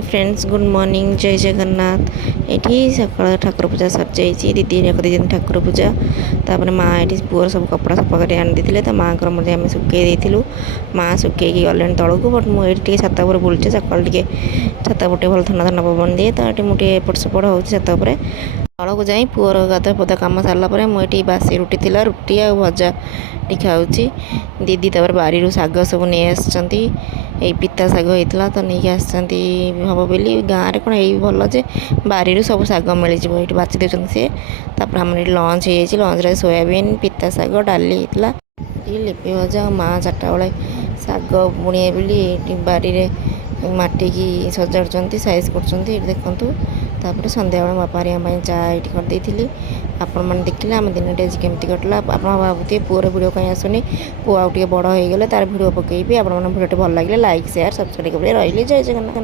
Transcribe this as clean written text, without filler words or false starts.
Hi friends good morning जय जगन्नाथ। ये सकाल ठाकुर पूजा सर जाइए दीदी कर ठाकुर पूजा तापर माँ ये पुअर सब कपड़ा सफा कर आनी तो माँ को आम सुखे देलु माँ सुखे गले तौक बट मुझे छात बुलूचे सकाल टे छात पर भल थंडा थंडा पवन दिए तो ये मुझे एपट सेपट हो छात पर तौक जाई पुअर गाधुआ पदा कम सारापर मुझे बासी रुटी थी रुटी आ भजा टी खाऊँ दीदी तापर बारी शाग सब नहीं आसती पिता शाग होता तो नहीं आसती हम बोली गाँव में कौन यही भल जे बारी सब शाग मिल जाए ये बाची देते सी तापर आम लंच हो लंच सोयाबीन पिता शाग डाली होता लिपि भजा माँ चार्टा बेले शाग बुणे बोली बारी माटी की सजाड़ साइज कर देखूँ तापर सन्ध्या बेले बापा हरिया चा ये करदी आपण मैंने देखिले आम दिन आज केमती कटला आप भावुए पुअर भिडियो कहीं आसुनी पुआ आउ बड़ हो गले तार भिडियो पकेबी आप भिडियो भल लगे लाइक शेयर सब्सक्राइब कर रही जय जगन्नाथ।